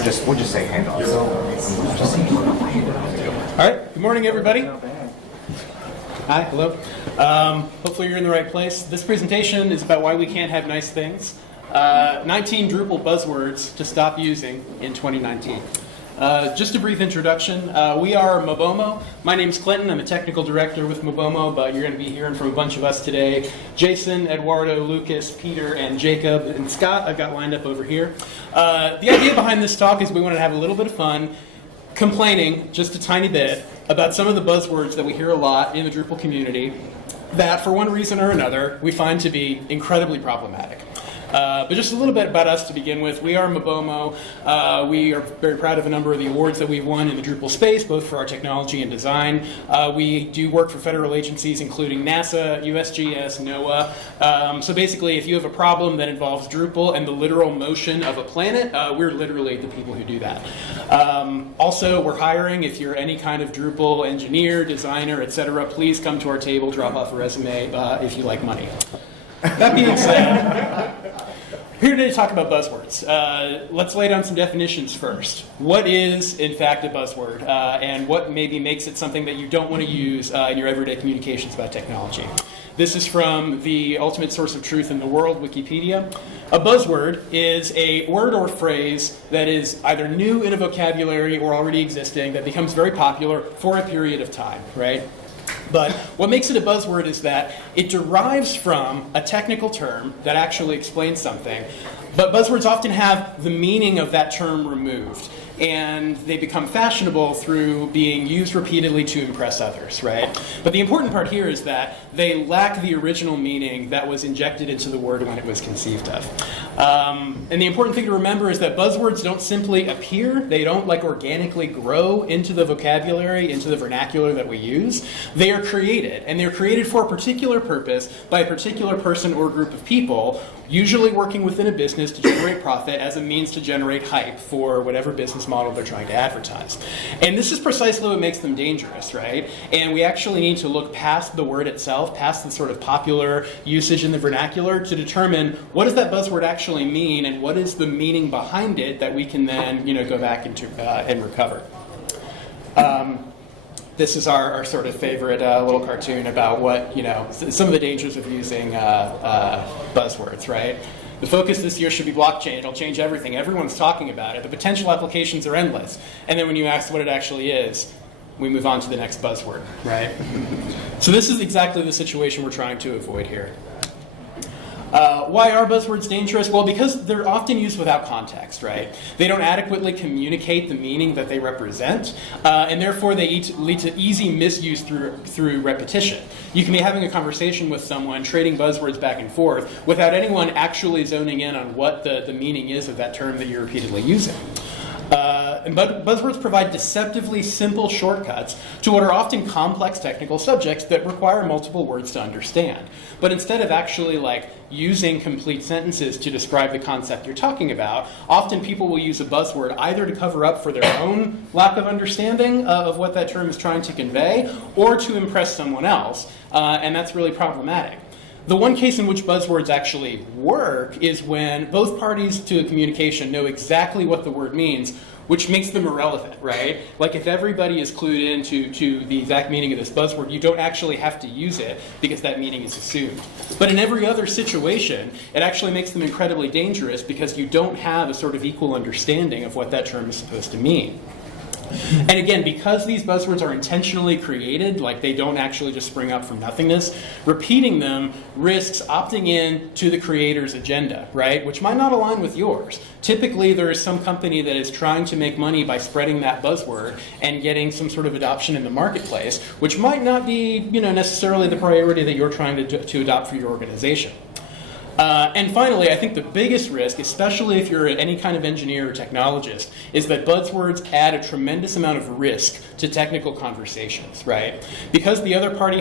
We'll just say Headless. All right. Good morning, everybody. Hi. Hello. Hopefully you're in the right place. This presentation is about why we can't have nice things. 19 Drupal buzzwords to stop using in 2019. Just a brief introduction. We are Mobomo. My name's Clinton. I'm a technical director with Mobomo, but you're going to be hearing from a bunch of us today. Jason, Eduardo, Lucas, Peter, and Jacob, and Scott I've got lined up over here. The idea behind this talk is we want to have a little bit of fun, complaining just a tiny bit about some of the buzzwords that we hear a lot in the Drupal community that, for one reason or another, we find to be incredibly problematic. But just a little bit about us to begin with. We are Mobomo. We are very proud of a number of the awards that we've won in the Drupal space, both for our technology and design. We do work for federal agencies, including NASA, USGS, NOAA. So basically, if you have a problem that involves Drupal and the literal motion of a planet, we're literally the people who do that. Also, we're hiring. If you're any kind of Drupal engineer, designer, etc., please come to our table, drop off a resume if you like money. That being said, here today to talk about buzzwords. Let's lay down some definitions first. What is, in fact, a buzzword, and what maybe makes it something that you don't want to use in your everyday communications about technology? This is from the ultimate source of truth in the world, Wikipedia. A buzzword is a word or phrase that is either new in a vocabulary or already existing that becomes very popular for a period of time, right? But what makes it a buzzword is that it derives from a technical term that actually explains something. But buzzwords often have the meaning of that term removed, and they become fashionable through being used repeatedly to impress others, right? But the important part here is that they lack the original meaning that was injected into the word when it was conceived of. And the important thing to remember is that buzzwords don't simply appear. They don't organically grow into the vocabulary, into the vernacular that we use. They are created, and they're created for a particular purpose by a particular person or group of people, usually working within a business to generate profit as a means to generate hype for whatever business model they're trying to advertise. And this is precisely what makes them dangerous, right? And we actually need to look past the word itself, past the sort of popular usage in the vernacular, to determine what does that buzzword actually mean and what is the meaning behind it that we can then go back into and recover. This is our sort of favorite little cartoon about what, some of the dangers of using buzzwords, right? The focus this year should be blockchain. It'll change everything. Everyone's talking about it. The potential applications are endless. And then when you ask what it actually is, we move on to the next buzzword, right? So this is exactly the situation we're trying to avoid here. Why are buzzwords dangerous? Well, because they're often used without context, right? They don't adequately communicate the meaning that they represent, and therefore they lead to easy misuse through repetition. You can be having a conversation with someone, trading buzzwords back and forth, without anyone actually zoning in on what the meaning is of that term that you're repeatedly using. And buzzwords provide deceptively simple shortcuts to what are often complex technical subjects that require multiple words to understand. But instead of actually using complete sentences to describe the concept you're talking about, often people will use a buzzword either to cover up for their own lack of understanding of what that term is trying to convey, or to impress someone else, and that's really problematic. The one case in which buzzwords actually work is when both parties to a communication know exactly what the word means, which makes them irrelevant, right? Like if everybody is clued into the exact meaning of this buzzword, you don't actually have to use it because that meaning is assumed. But in every other situation, it actually makes them incredibly dangerous because you don't have a sort of equal understanding of what that term is supposed to mean. And again, because these buzzwords are intentionally created, they don't actually just spring up from nothingness, repeating them risks opting in to the creator's agenda, right? Which might not align with yours. Typically, there is some company that is trying to make money by spreading that buzzword and getting some sort of adoption in the marketplace, which might not be, necessarily the priority that you're trying to adopt for your organization. And finally, I think the biggest risk, especially if you're any kind of engineer or technologist, is that buzzwords add a tremendous amount of risk to technical conversations, right? Because the other party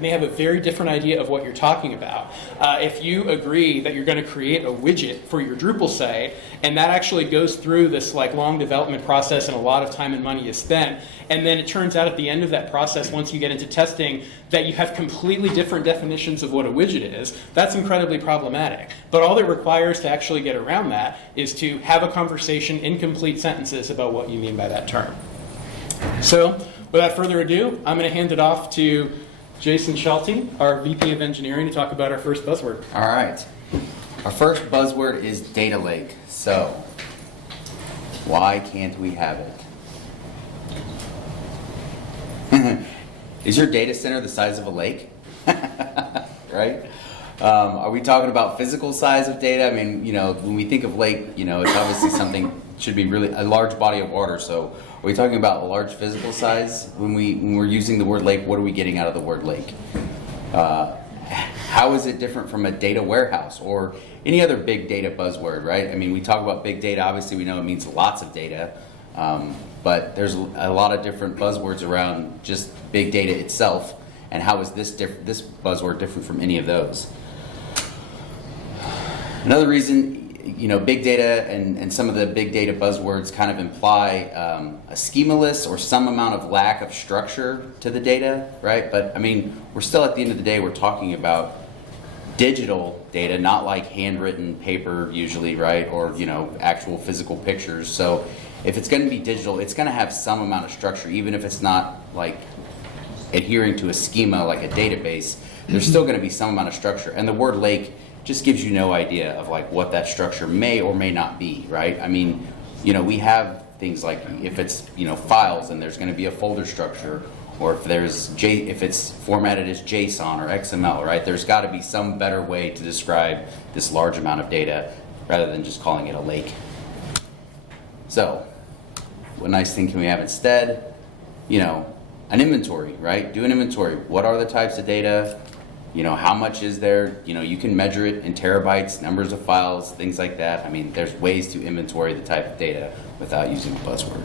may have a very different idea of what you're talking about. If you agree that you're going to create a widget for your Drupal site, and that actually goes through this long development process and a lot of time and money is spent, and then it turns out at the end of that process, once you get into testing, that you have completely different definitions of what a widget is, that's incredibly problematic. problematic. But all it requires to actually get around that is to have a conversation in complete sentences about what you mean by that term. So without further ado, I'm going to hand it off to Jason Schulte, our VP of Engineering, to talk about our first buzzword. All right. Our first buzzword is data lake. So why can't we have it? Is your data center the size of a lake? Right? Are we talking about physical size of data? I mean, when we think of lake, it's obviously something should be really a large body of water. So are we talking about a large physical size? When we're using the word lake, what are we getting out of the word lake? How is it different from a data warehouse or any other big data buzzword, right? I mean, we talk about big data, obviously we know it means lots of data, but there's a lot of different buzzwords around just big data itself, and how is this buzzword different from any of those? Another reason, big data and some of the big data buzzwords kind of imply a schemaless or some amount of lack of structure to the data, right? But I mean, we're still at the end of the day, we're talking about digital data, not like handwritten paper usually, right? Or, actual physical pictures. So if it's going to be digital, it's going to have some amount of structure, even if it's not like adhering to a schema like a database. There's still going to be some amount of structure. And the word lake just gives you no idea of like what that structure may or may not be, right? I mean, we have things like if it's, files, and there's going to be a folder structure, or if it's formatted as JSON or XML, right? There's got to be some better way to describe this large amount of data rather than just calling it a lake. So, what nice thing can we have instead? An inventory, right? Do an inventory. What are the types of data? How much is there? You can measure it in terabytes, numbers of files, things like that. I mean, there's ways to inventory the type of data without using a buzzword.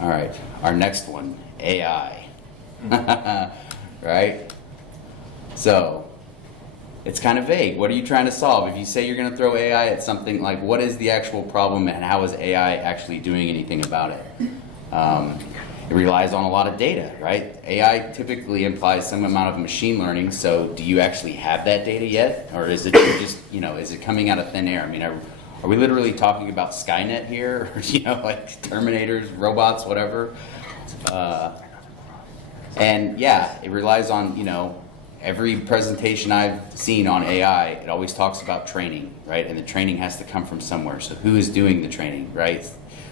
All right, our next one, AI. Right? So, it's kind of vague. What are you trying to solve? If you say you're going to throw AI at something, like what is the actual problem and how is AI actually doing anything about it? It relies on a lot of data, right? AI typically implies some amount of machine learning, so do you actually have that data yet? Or is it just, is it coming out of thin air? I mean, are we literally talking about Skynet here? Or, like Terminators, robots, whatever? And yeah, it relies on, every presentation I've seen on AI, it always talks about training, right? And the training has to come from somewhere. So who is doing the training, right?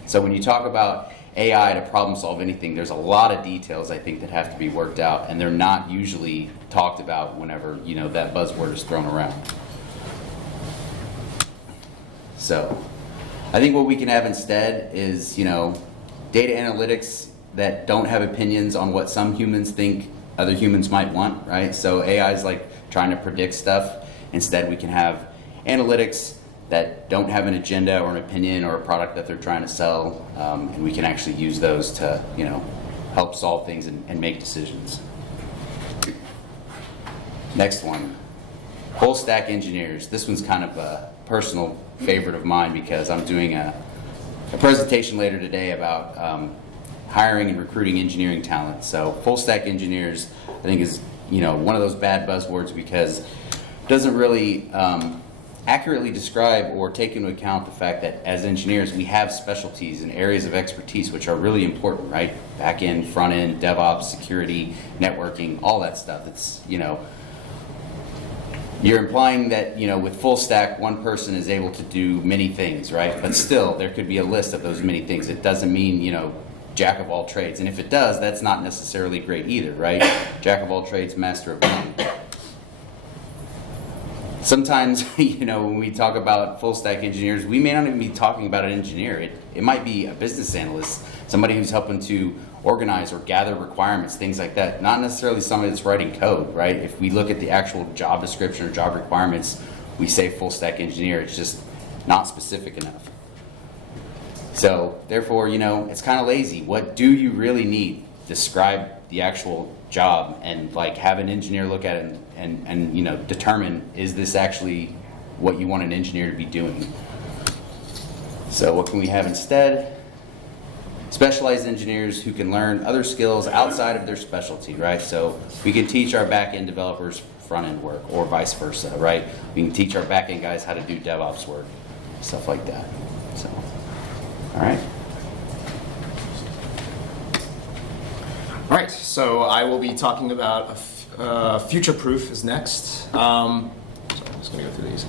So when you talk about AI to problem solve anything, there's a lot of details I think that have to be worked out, and they're not usually talked about whenever that buzzword is thrown around. So I think what we can have instead is data analytics that don't have opinions on what some humans think other humans might want, right? So AI is like trying to predict stuff. Instead, we can have analytics that don't have an agenda or an opinion or a product that they're trying to sell, and we can actually use those to, help solve things and make decisions. Next one, Fullstack Engineers. This one's kind of a personal favorite of mine because I'm doing a presentation later today about hiring and recruiting engineering talent. So Fullstack Engineers, I think, is one of those bad buzzwords because it doesn't really accurately describe or take into account the fact that as engineers we have specialties and areas of expertise which are really important, right? Back end, front end, DevOps, security, networking, all that stuff. It's, you're implying that, with full stack, one person is able to do many things, right? But still, there could be a list of those many things. It doesn't mean, jack of all trades. And if it does, that's not necessarily great either, right? Jack of all trades, master of none. Sometimes, when we talk about full stack engineers, we may not even be talking about an engineer. It might be a business analyst, somebody who's helping to organize or gather requirements, things like that. Not necessarily somebody that's writing code, right? If we look at the actual job description or job requirements, we say full stack engineer. It's just not specific enough. So therefore, it's kind of lazy. What do you really need? Describe the actual job and have an engineer look at it and determine, is this actually what you want an engineer to be doing? So what can we have instead? Specialized engineers who can learn other skills outside of their specialty, right? So we can teach our back-end developers front-end work, or vice versa, right? We can teach our back-end guys how to do DevOps work, stuff like that. So, all right. All right, so I will be talking about Futureproof is next. So I'm just going to go through these.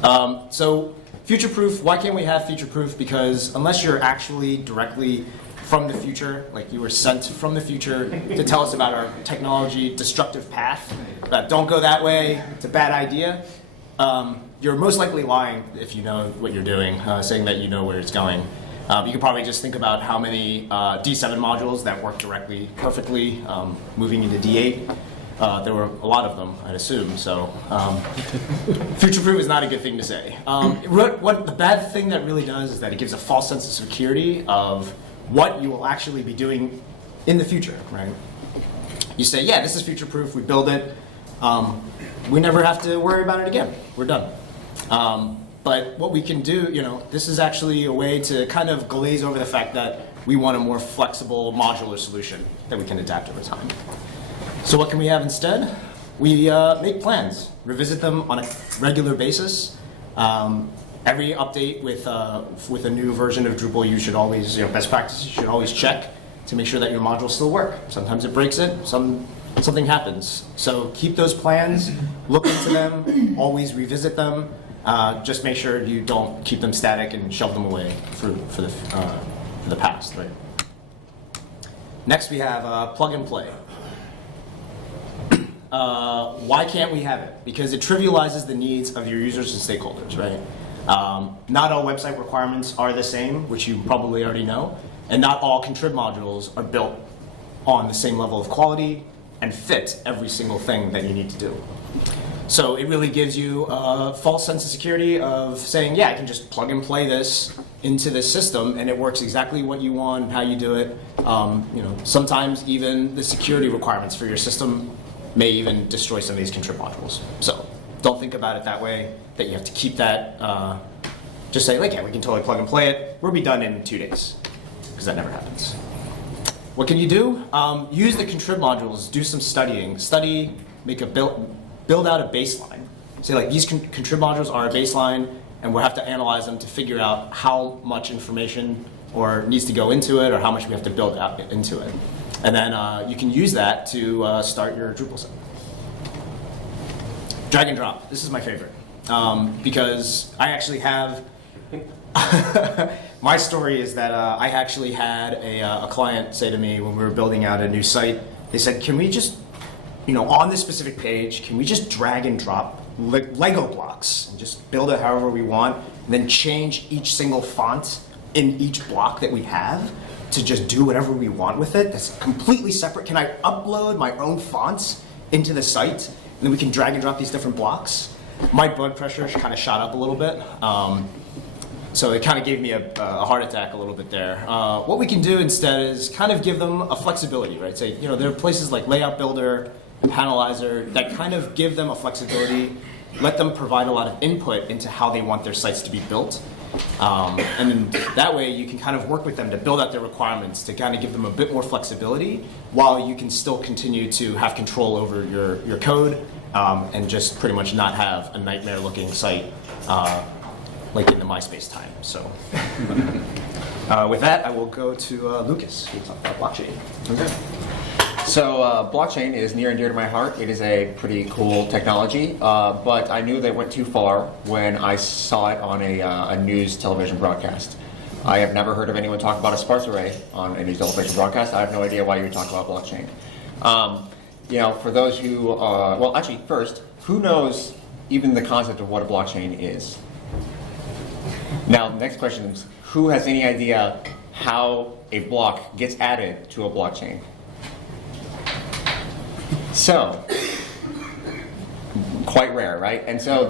So Futureproof, why can't we have Futureproof? Because unless you're actually directly from the future, like you were sent from the future to tell us about our technology destructive path, that don't go that way, it's a bad idea, you're most likely lying if you know what you're doing, saying that you know where it's going. You could probably just think about how many D7 modules that work directly perfectly moving into D8. There were a lot of them, I'd assume, so future-proof is not a good thing to say. What the bad thing that really does is that it gives a false sense of security of what you will actually be doing in the future, right? You say, yeah, this is future-proof, we build it, we never have to worry about it again, we're done. But what we can do, this is actually a way to kind of glaze over the fact that we want a more flexible modular solution that we can adapt over time. So what can we have instead? We make plans, revisit them on a regular basis. Every update with a new version of Drupal, you should always, best practices, you should always check to make sure that your modules still work. Sometimes it breaks it, something happens. So keep those plans, look into them, always revisit them. Just make sure you don't keep them static and shove them away for the past, right? Next we have plug and play. Why can't we have it? Because it trivializes the needs of your users and stakeholders, right? Not all website requirements are the same, which you probably already know, and not all contrib modules are built on the same level of quality and fit every single thing that you need to do. So it really gives you a false sense of security of saying, yeah, I can just plug and play this into this system and it works exactly what you want, how you do it. Sometimes even the security requirements for your system may even destroy some of these contrib modules. So don't think about it that way, that you have to keep that, just say, like, yeah, we can totally plug and play it. We'll be done in 2 days, because that never happens. What can you do? Use the contrib modules, do some studying. Study, make a build out a baseline. Say, like, these contrib modules are a baseline, and we'll have to analyze them to figure out how much information or needs to go into it, or how much we have to build out into it. And then you can use that to start your Drupal site. Drag and drop. This is my favorite. Because I actually have... My story is that I actually had a client say to me when we were building out a new site, they said, can we just, on this specific page, can we just drag and drop Lego blocks and just build it however we want, and then change each single font in each block that we have to just do whatever we want with it? That's completely separate. Can I upload my own fonts into the site, and then we can drag and drop these different blocks? My blood pressure kind of shot up a little bit. So it kind of gave me a heart attack a little bit there. What we can do instead is kind of give them a flexibility, right? Say, there are places like Layout Builder, Panelizer, that kind of give them a flexibility, let them provide a lot of input into how they want their sites to be built. And then that way you can kind of work with them to build out their requirements, to kind of give them a bit more flexibility, while you can still continue to have control over your code, and just pretty much not have a nightmare looking site like in the MySpace time. So with that, I will go to Lucas, who will talk about blockchain. Okay. So blockchain is near and dear to my heart. It is a pretty cool technology, but I knew they went too far when I saw it on a news television broadcast. I have never heard of anyone talk about a sparse array on a news television broadcast. I have no idea why you would talk about blockchain. For those who, well, actually, first, who knows even the concept of what a blockchain is? Now, the next question is, who has any idea how a block gets added to a blockchain? So, quite rare, right? And so for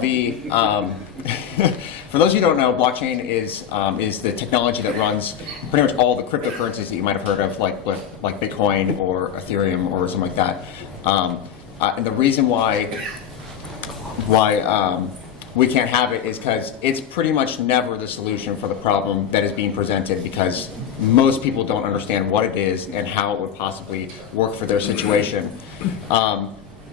those of you who don't know, blockchain is the technology that runs pretty much all the cryptocurrencies that you might have heard of, like Bitcoin or Ethereum or something like that. And the reason why we can't have it is because it's pretty much never the solution for the problem that is being presented, because most people don't understand what it is and how it would possibly work for their situation.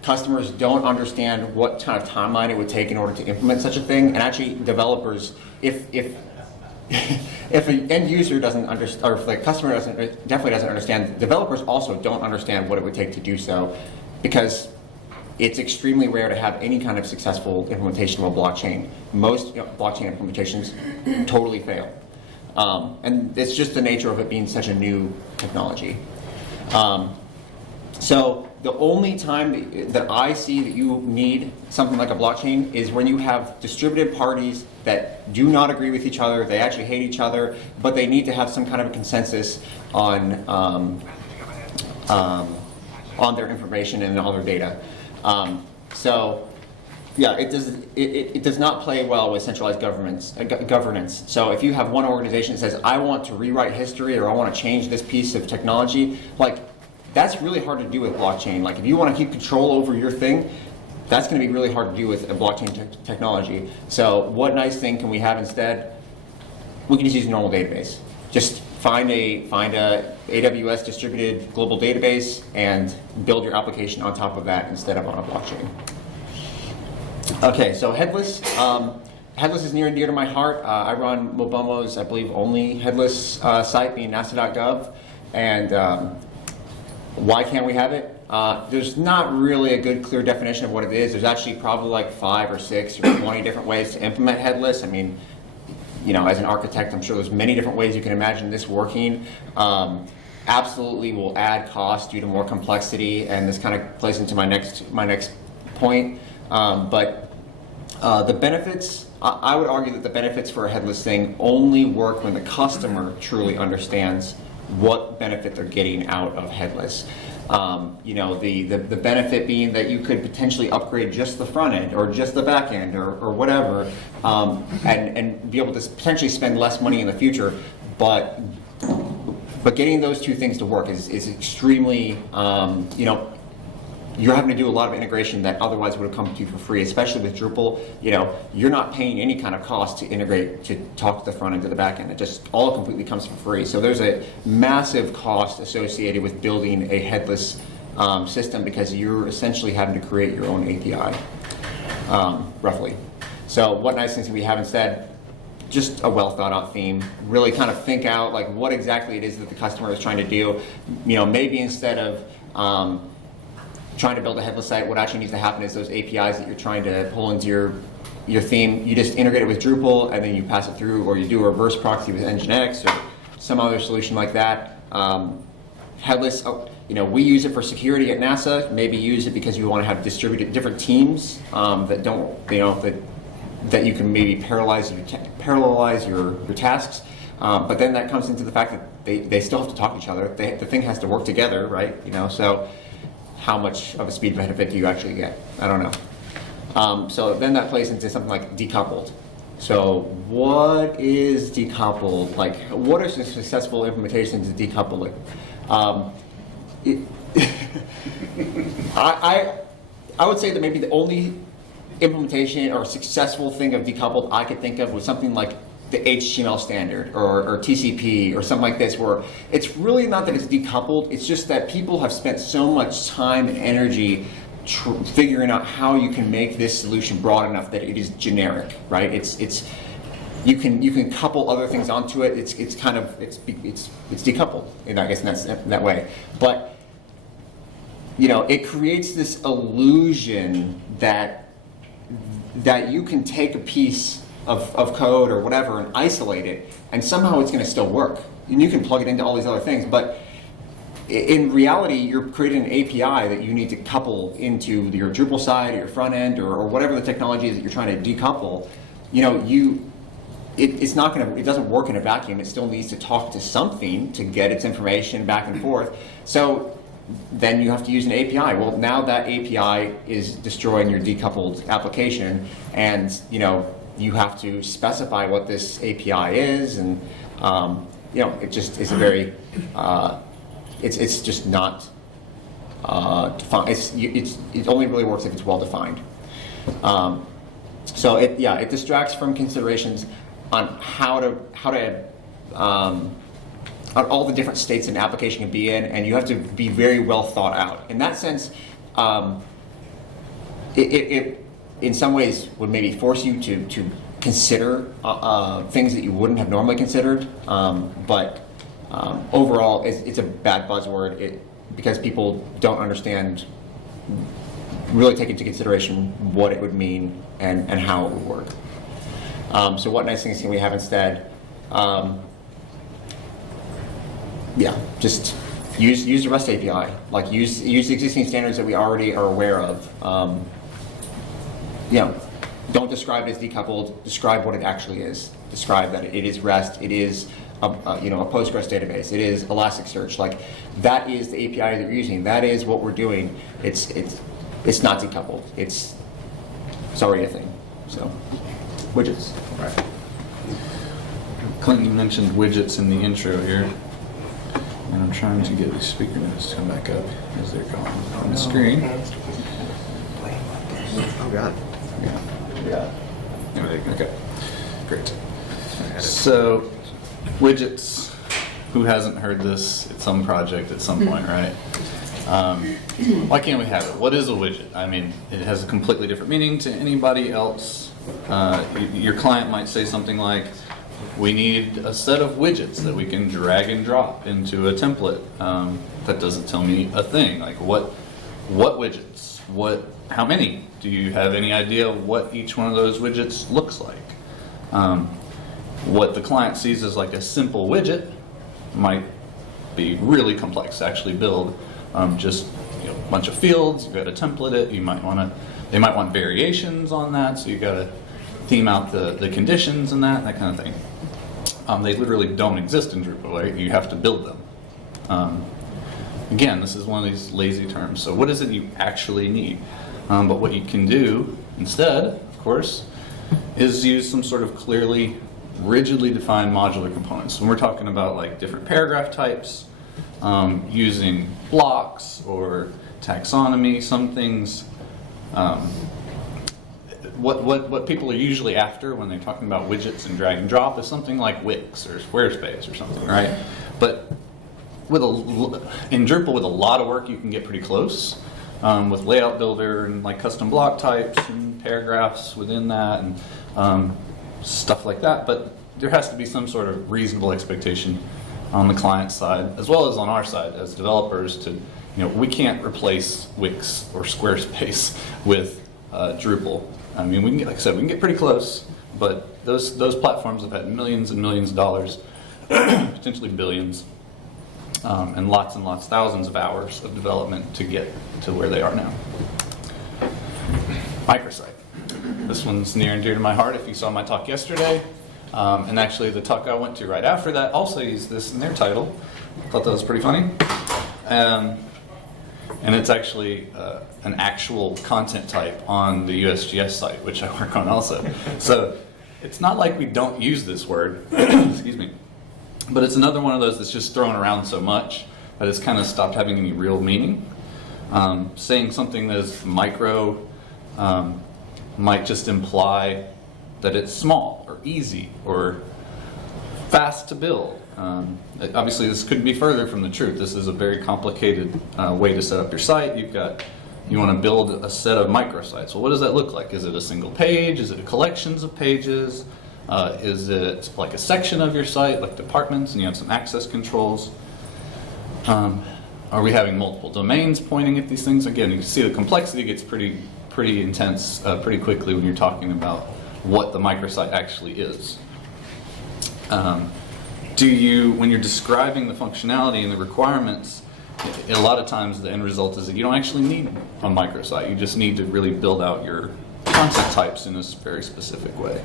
customers don't understand what kind of timeline it would take in order to implement such a thing, and actually developers, if if an end user doesn't understand, or if the customer definitely doesn't understand, developers also don't understand what it would take to do so, because it's extremely rare to have any kind of successful implementation of a blockchain. Most blockchain implementations totally fail. And it's just the nature of it being such a new technology. So the only time that I see that you need something like a blockchain is when you have distributed parties that do not agree with each other, they actually hate each other, but they need to have some kind of a consensus on their information and on their data. So yeah, it does not play well with centralized governance. So if you have one organization that says, I want to rewrite history, or I want to change this piece of technology, like, that's really hard to do with blockchain. Like, if you want to keep control over your thing, that's going to be really hard to do with a blockchain technology. So what nice thing can we have instead? We can just use a normal database. Just find a AWS distributed global database and build your application on top of that instead of on a blockchain. Okay, so Headless. Headless is near and dear to my heart. I run Mobomo's, I believe, only Headless site, being nasa.gov. And why can't we have it? There's not really a good, clear definition of what it is. There's actually probably like 5 or 6 or 20 different ways to implement Headless. I mean, as an architect, I'm sure there's many different ways you can imagine this working. Absolutely will add cost due to more complexity, and this kind of plays into my next point. But the benefits, I would argue that the benefits for a headless thing only work when the customer truly understands what benefit they're getting out of headless. The benefit being that you could potentially upgrade just the front end or just the back end or whatever, and be able to potentially spend less money in the future. But getting those two things to work is extremely, you're having to do a lot of integration that otherwise would have come to you for free, especially with Drupal. You're not paying any kind of cost to integrate, to talk to the front end to the back end. It just all completely comes for free. So there's a massive cost associated with building a headless system, because you're essentially having to create your own API, roughly. So what nice things can we have instead? Just a well thought out theme. Really kind of think out like what exactly it is that the customer is trying to do. Maybe instead of trying to build a headless site, what actually needs to happen is those APIs that you're trying to pull into your theme, you just integrate it with Drupal and then you pass it through, or you do a reverse proxy with Nginx or some other solution like that. Headless, we use it for security at NASA. Maybe use it because you want to have distributed different teams that don't, that you can maybe parallelize your tasks. But then that comes into the fact that they still have to talk to each other. The thing has to work together, right? So how much of a speed benefit do you actually get? I don't know. So then that plays into something like Decoupled. So what is Decoupled? Like, what are some successful implementations of decoupling? I would say that maybe the only implementation or successful thing of Decoupled I could think of was something like the HTML standard or TCP or something like this, where it's really not that it's decoupled, it's just that people have spent so much time and energy figuring out how you can make this solution broad enough that it is generic, right? You can couple other things onto it. It's decoupled, I guess in that way. But it creates this illusion that you can take a piece of code or whatever and isolate it, and somehow it's going to still work. And you can plug it into all these other things, but in reality, you're creating an API that you need to couple into your Drupal side or your front end or whatever the technology is that you're trying to decouple. It doesn't work in a vacuum. It still needs to talk to something to get its information back and forth. So then you have to use an API. Well, now that API is destroying your decoupled application, and you have to specify what this API is, and it just is a very it's just not defined. It only really works if it's well defined. So it distracts from considerations on how to on all the different states an application can be in, and you have to be very well thought out. In that sense, it in some ways would maybe force you to consider things that you wouldn't have normally considered, but overall it's a bad buzzword because people don't understand, really take into consideration what it would mean and how it would work. So what nice things can we have instead? Yeah, just use the REST API. Like use the existing standards that we already are aware of. Don't describe it as decoupled. Describe what it actually is. Describe that it is REST. It is a Postgres database. It is Elasticsearch. Like that is the API that we're using. That is what we're doing. It's not decoupled. It's already a thing. So widgets. Right. Clinton, you mentioned widgets in the intro here. And I'm trying to get the speaker notes to come back up as they're going on the screen. Oh, God. Yeah. There they go. Okay. Great. So, widgets. Who hasn't heard this at some project at some point, right? Why can't we have it? What is a widget? I mean, it has a completely different meaning to anybody else. Your client might say something like, we need a set of widgets that we can drag and drop into a template. That doesn't tell me a thing. Like what widgets? How many? Do you have any idea what each one of those widgets looks like? What the client sees as like a simple widget might be really complex to actually build. Just a bunch of fields. You've got to template it. They might want variations on that, so you got to theme out the conditions and that kind of thing. They literally don't exist in Drupal, right? You have to build them. Again, this is one of these lazy terms. So what is it you actually need? But what you can do instead, of course, is use some sort of clearly, rigidly defined modular components. When we're talking about like different paragraph types, using blocks or taxonomy, some things. What people are usually after when they're talking about widgets and drag and drop is something like Wix or Squarespace or something, right? But in Drupal, with a lot of work, you can get pretty close with layout builder and like custom block types and paragraphs within that and stuff like that. But there has to be some sort of reasonable expectation on the client side as well as on our side as developers to, we can't replace Wix or Squarespace with Drupal. I mean, like I said, we can get pretty close, but those platforms have had millions and millions of dollars, potentially billions, and lots, thousands of hours of development to get to where they are now. Microsite. This one's near and dear to my heart. If you saw my talk yesterday, and actually the talk I went to right after that also used this in their title. I thought that was pretty funny. And it's actually an actual content type on the USGS site, which I work on also. So it's not like we don't use this word, excuse me, but it's another one of those that's just thrown around so much that it's kind of stopped having any real meaning. Saying something that is micro might just imply that it's small or easy or fast to build. Obviously, this couldn't be further from the truth. This is a very complicated way to set up your site. You want to build a set of microsites. Well, what does that look like? Is it a single page? Is it a collections of pages? Is it like a section of your site, like departments, and you have some access controls? Are we having multiple domains pointing at these things? Again, you can see the complexity gets pretty intense pretty quickly when you're talking about what the microsite actually is. When you're describing the functionality and the requirements, a lot of times the end result is that you don't actually need a microsite. You just need to really build out your content types in a very specific way.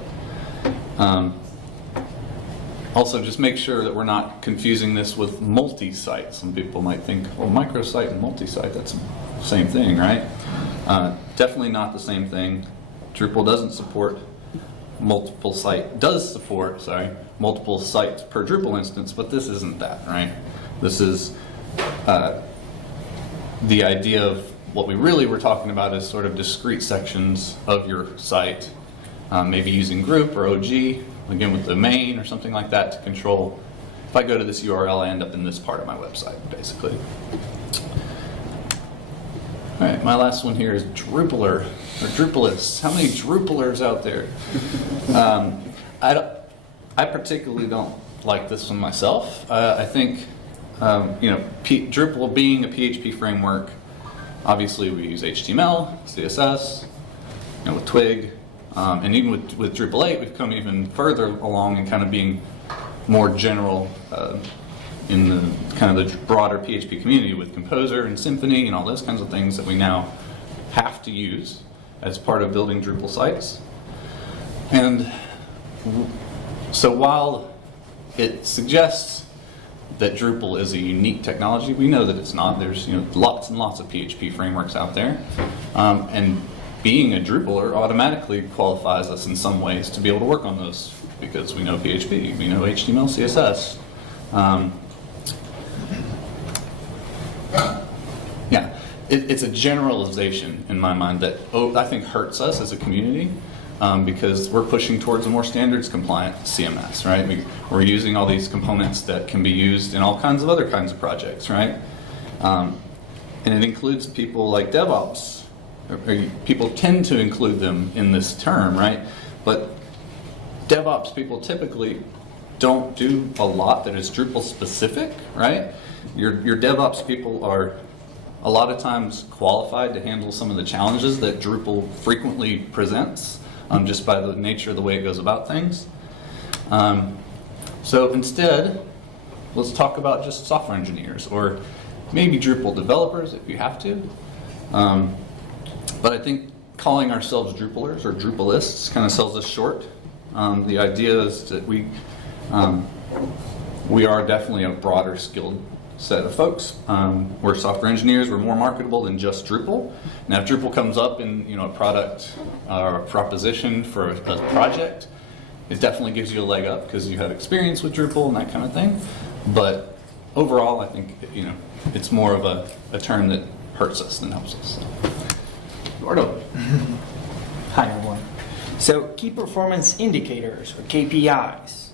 Also, just make sure that we're not confusing this with multi-site. Some people might think, oh, microsite and multi-site, that's the same thing, right? Definitely not the same thing. Drupal doesn't support multiple sites per Drupal instance, but this isn't that, right? This is the idea of what we really were talking about is sort of discrete sections of your site, maybe using group or OG, again with domain or something like that to control. If I go to this URL, I end up in this part of my website, basically. All right, my last one here is Drippler, or Drupalists. How many Drupalers out there? I particularly don't like this one myself. I think, Drupal being a PHP framework, obviously we use HTML, CSS, with Twig, and even with Drupal 8, we've come even further along in kind of being more general in the kind of the broader PHP community with Composer and Symfony and all those kinds of things that we now have to use as part of building Drupal sites. And so while it suggests that Drupal is a unique technology, we know that it's not. There's lots and lots of PHP frameworks out there, and being a Drupaler automatically qualifies us in some ways to be able to work on those because we know PHP, we know HTML, CSS. It's a generalization in my mind that I think hurts us as a community because we're pushing towards a more standards compliant CMS, right? We're using all these components that can be used in all kinds of other kinds of projects, right? And it includes people like DevOps. People tend to include them in this term, right? But DevOps people typically don't do a lot that is Drupal specific, right? Your DevOps people are a lot of times qualified to handle some of the challenges that Drupal frequently presents, just by the nature of the way it goes about things. So instead, let's talk about just software engineers, or maybe Drupal developers if you have to. But I think calling ourselves Drupalers or Drupalists kind of sells us short. The idea is that we are definitely a broader skilled set of folks. We're software engineers. We're more marketable than just Drupal. Now, if Drupal comes up in a product or a proposition for a project, it definitely gives you a leg up because you have experience with Drupal and that kind of thing. But overall, I think it's more of a term that hurts us than helps us. Eduardo. Hi, everyone. So, key performance indicators, or KPIs.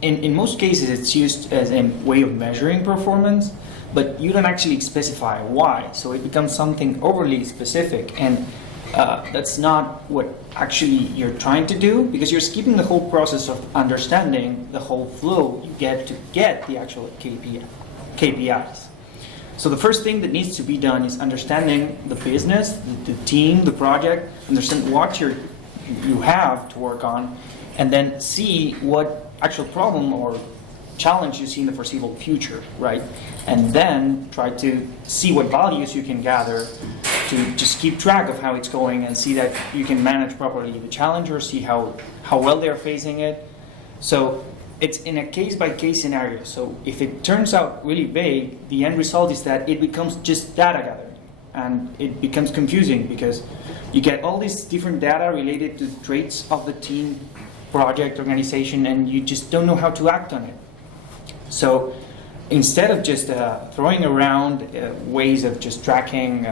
In most cases, it's used as a way of measuring performance, but you don't actually specify why. So it becomes something overly specific, and that's not what actually you're trying to do, because you're skipping the whole process of understanding the whole flow you get to get the actual KPIs. So the first thing that needs to be done is understanding the business, the team, the project, understand what you have to work on, and then see what actual problem or challenge you see in the foreseeable future, right? And then try to see what values you can gather to just keep track of how it's going and see that you can manage properly the challenge or see how well they're facing it. So it's in a case-by-case scenario. So if it turns out really vague, the end result is that it becomes just data gathering. And it becomes confusing because you get all these different data related to traits of the team, project, organization, and you just don't know how to act on it. So instead of just throwing around ways of just tracking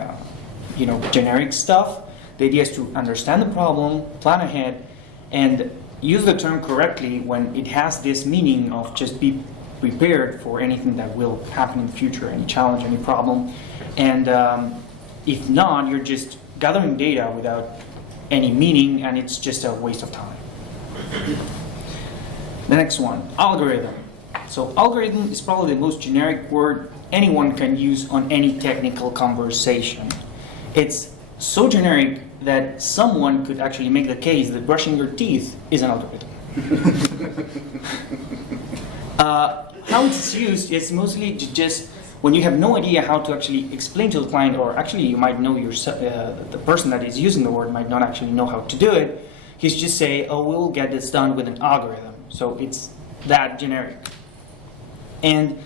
generic stuff, the idea is to understand the problem, plan ahead, and use the term correctly when it has this meaning of just be prepared for anything that will happen in the future, any challenge, any problem. And if not, you're just gathering data without any meaning, and it's just a waste of time. The next one, algorithm. So algorithm is probably the most generic word anyone can use on any technical conversation. It's so generic that someone could actually make the case that brushing your teeth is an algorithm. How it's used is mostly just when you have no idea how to actually explain to the client, or actually you might know the person that is using the word might not actually know how to do it. He's just say, oh, we'll get this done with an algorithm. So it's that generic. And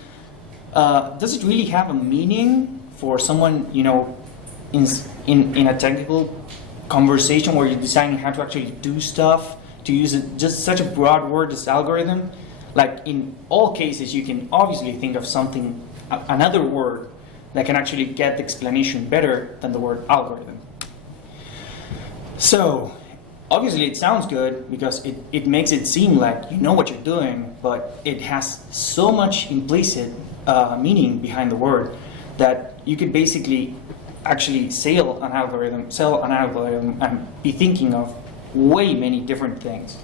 does it really have a meaning for someone, in a technical conversation where you're deciding how to actually do stuff, to use just such a broad word as algorithm? Like in all cases, you can obviously think of something, another word that can actually get the explanation better than the word algorithm. So obviously it sounds good because it makes it seem like you know what you're doing, but it has so much implicit meaning behind the word that you could basically actually sell an algorithm, and be thinking of way many different things.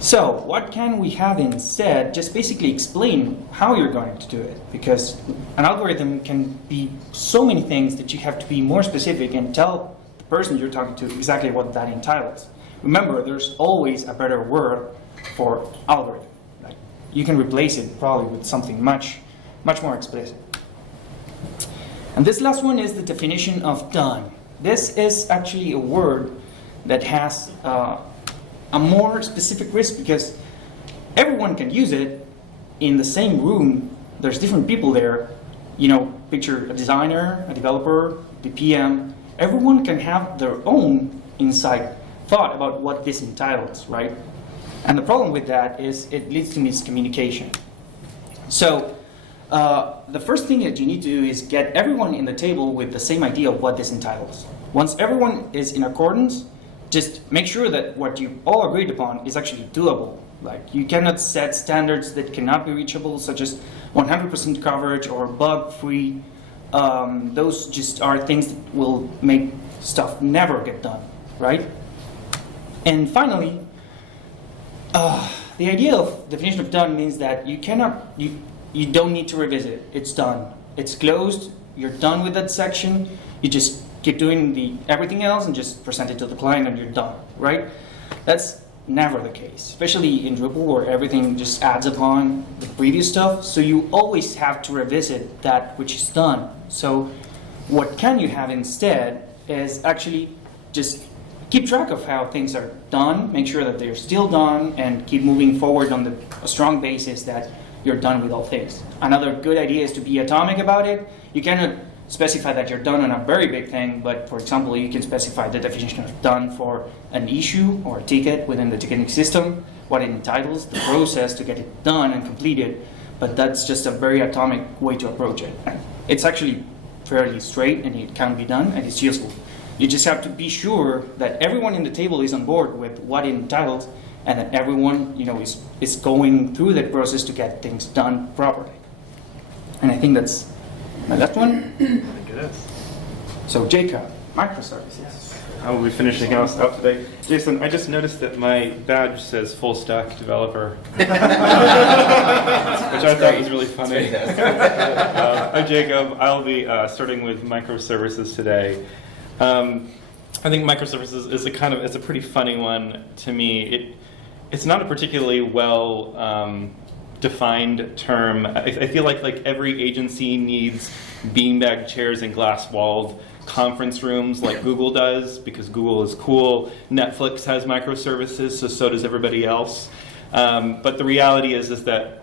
So what can we have instead? Just basically explain how you're going to do it, because an algorithm can be so many things that you have to be more specific and tell the person you're talking to exactly what that entitles. Remember, there's always a better word for algorithm. Like, you can replace it probably with something much more explicit. And this last one is the definition of done. This is actually a word that has a more specific risk, because everyone can use it in the same room. There's different people there. You know, picture a designer, a developer, the PM. Everyone can have their own inside thought about what this entitles, right? And the problem with that is it leads to miscommunication. So the first thing that you need to do is get everyone in the table with the same idea of what this entitles. Once everyone is in accordance, just make sure that what you all agreed upon is actually doable. Like, you cannot set standards that cannot be reachable, such as 100% coverage or bug-free. Those just are things that will make stuff never get done, right? And finally, the idea of definition of done means that you don't need to revisit it. It's done. It's closed. You're done with that section. You just keep doing everything else and just present it to the client and you're done, right? That's never the case, especially in Drupal where everything just adds upon the previous stuff. So you always have to revisit that which is done. So what can you have instead is actually just keep track of how things are done, make sure that they're still done, and keep moving forward on a strong basis that you're done with all things. Another good idea is to be atomic about it. You cannot specify that you're done on a very big thing, but for example, you can specify the definition of done for an issue or a ticket within the ticketing system, what it entitles, the process to get it done and completed, but that's just a very atomic way to approach it. It's actually fairly straight and it can be done and it's useful. You just have to be sure that everyone in the table is on board with what it entitles and that everyone, is going through that process to get things done properly. And I think that's my last one. I guess. So Jacob, microservices. How are we finishing us up today? Jason, I just noticed that my badge says Fullstack Developer, which I thought was really funny. I'm Jacob. I'll be starting with microservices today. I think microservices is it's a pretty funny one to me. It's not a particularly well defined term. I feel like every agency needs beanbag chairs and glass-walled conference rooms like Google does, because Google is cool. Netflix has microservices, so does everybody else. But the reality is that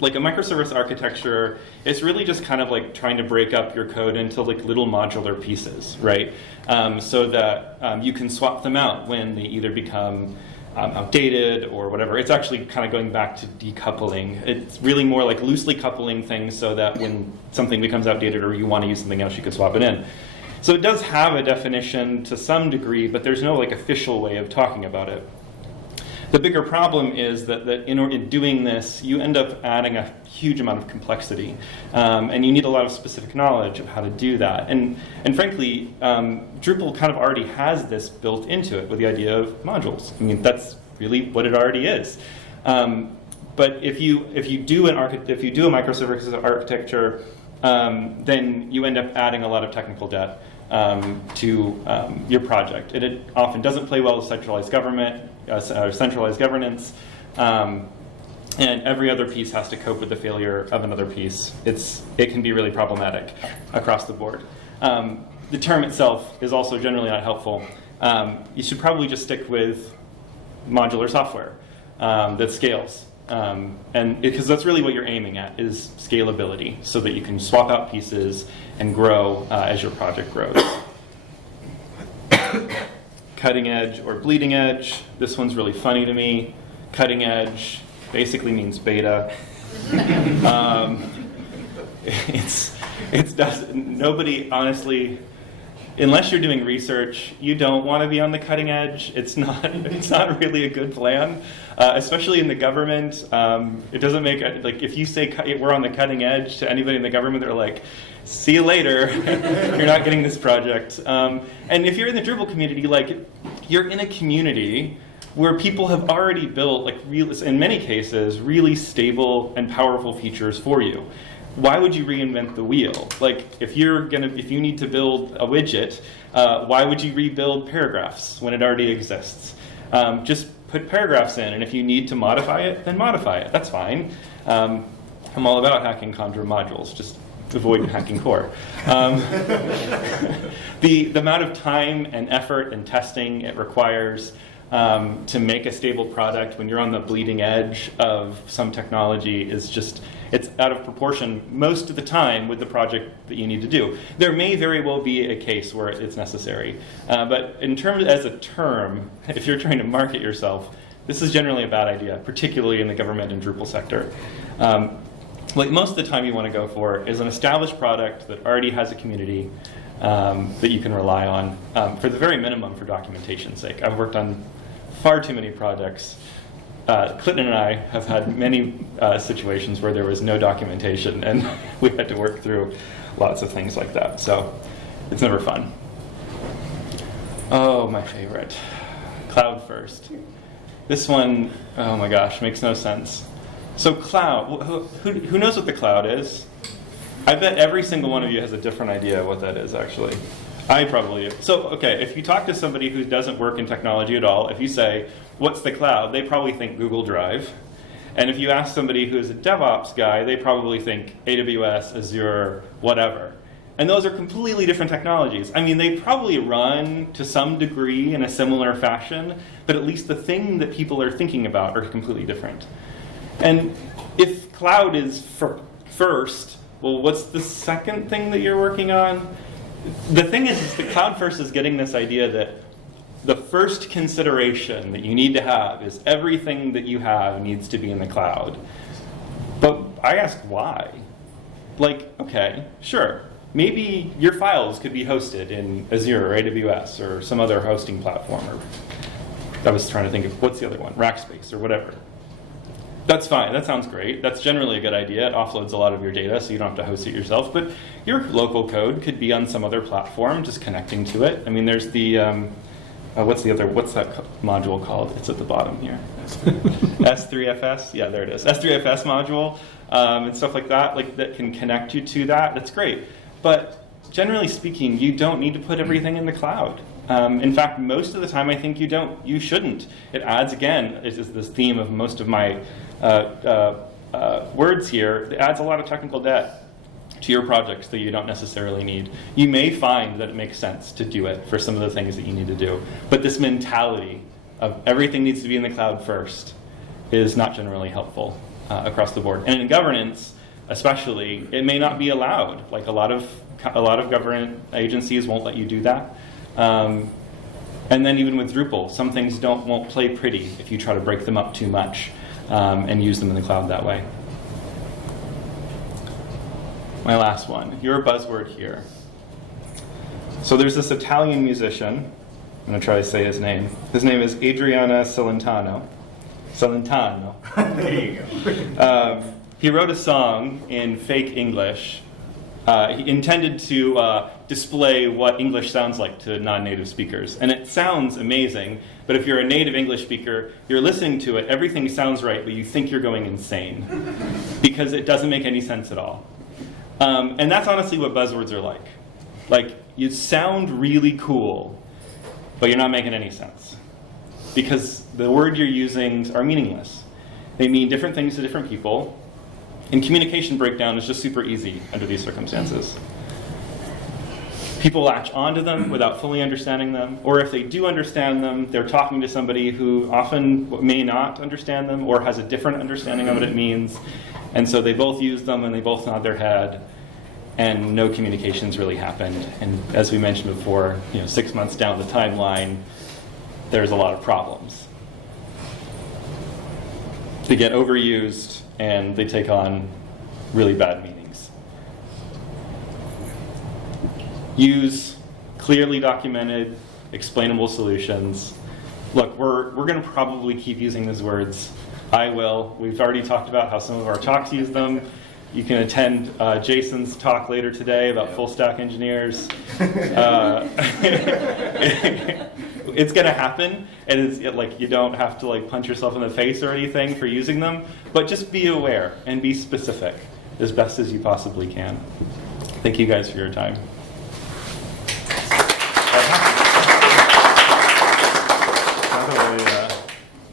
a microservice architecture is really just trying to break up your code into little modular pieces, right? So that you can swap them out when they either become outdated or whatever. It's actually going back to decoupling. It's really more like loosely coupling things so that when something becomes outdated or you want to use something else, you can swap it in. So it does have a definition to some degree, but there's no official way of talking about it. The bigger problem is that in doing this, you end up adding a huge amount of complexity, and you need a lot of specific knowledge of how to do that. And frankly, Drupal already has this built into it with the idea of modules. I mean, that's really what it already is. But if you do a microservices architecture, then you end up adding a lot of technical debt to your project, and it often doesn't play well with centralized governance, and every other piece has to cope with the failure of another piece. It can be really problematic across the board. The term itself is also generally not helpful. You should probably just stick with modular software that scales, and because that's really what you're aiming at, is scalability, so that you can swap out pieces and grow as your project grows. Cutting edge or bleeding edge. This one's really funny to me. Cutting edge basically means beta. Nobody honestly unless you're doing research, you don't want to be on the cutting edge. It's not really a good plan, especially in the government. It doesn't make, like, if you say we're on the cutting edge to anybody in the government, they're like, see you later. You're not getting this project. And if you're in the Drupal community, like, you're in a community where people have already built, like, in many cases, really stable and powerful features for you. Why would you reinvent the wheel? Like, if you need to build a widget, why would you rebuild paragraphs when it already exists? Just put paragraphs in, and if you need to modify it, then modify it. That's fine. I'm all about hacking Conjure modules. Just avoid hacking core. The amount of time and effort and testing it requires to make a stable product when you're on the bleeding edge of some technology is just, it's out of proportion most of the time with the project that you need to do. There may very well be a case where it's necessary, but in terms as a term, if you're trying to market yourself, this is generally a bad idea, particularly in the government and Drupal sector. Like, most of the time you want to go for is an established product that already has a community that you can rely on for the very minimum for documentation's sake. I've worked on far too many projects. Clinton and I have had many situations where there was no documentation and we had to work through lots of things like that. So it's never fun. Oh, my favorite. Cloud first. This one, oh my gosh, makes no sense. So cloud, who knows what the cloud is? I bet every single one of you has a different idea of what that is, actually. I probably do. So, okay, if you talk to somebody who doesn't work in technology at all, if you say, what's the cloud? They probably think Google Drive. And if you ask somebody who is a DevOps guy, they probably think AWS, Azure, whatever. And those are completely different technologies. I mean, they probably run to some degree in a similar fashion, but at least the thing that people are thinking about are completely different. And if cloud is first, well, what's the second thing that you're working on? The thing is the cloud first is getting this idea that the first consideration that you need to have is everything that you have needs to be in the cloud. But I ask why? Like, okay, sure. Maybe your files could be hosted in Azure or AWS or some other hosting platform. Or I was trying to think of, what's the other one? Rackspace or whatever. That's fine. That sounds great. That's generally a good idea. It offloads a lot of your data, so you don't have to host it yourself. But your local code could be on some other platform, just connecting to it. I mean, there's the what's that module called? It's at the bottom here. S3FS. Yeah, there it is. S3FS module and stuff like that. Like, that can connect you to that. That's great. But generally speaking, you don't need to put everything in the cloud. In fact, most of the time, I think you don't. You shouldn't. It adds, again, it's this theme of most of my words here. It adds a lot of technical debt to your projects that you don't necessarily need. You may find that it makes sense to do it for some of the things that you need to do. But this mentality of everything needs to be in the cloud first is not generally helpful across the board. And in governance, especially, it may not be allowed. Like, a lot of government agencies won't let you do that. And then even with Drupal, some things won't play pretty if you try to break them up too much and use them in the cloud that way. My last one. You're a buzzword here. So there's this Italian musician. I'm going to try to say his name. His name is Adriano Celentano. There you go. He wrote a song in fake English. He intended to display what English sounds like to non-native speakers. And it sounds amazing, but if you're a native English speaker, you're listening to it, everything sounds right, but you think you're going insane because it doesn't make any sense at all. And that's honestly what buzzwords are like. Like, you sound really cool, but you're not making any sense because the word you're using are meaningless. They mean different things to different people. And communication breakdown is just super easy under these circumstances. People latch onto them without fully understanding them, or if they do understand them, they're talking to somebody who often may not understand them or has a different understanding of what it means, and so they both use them and they both nod their head, and no communications really happened. And as we mentioned before, 6 months down the timeline, there's a lot of problems. They get overused, and they take on really bad meanings. Use clearly documented, explainable solutions. Look, we're going to probably keep using these words. I will. We've already talked about how some of our talks use them. You can attend Jason's talk later today about Fullstack Engineers. It's going to happen, and you don't have to punch yourself in the face or anything for using them, but just be aware and be specific as best as you possibly can. Thank you guys for your time.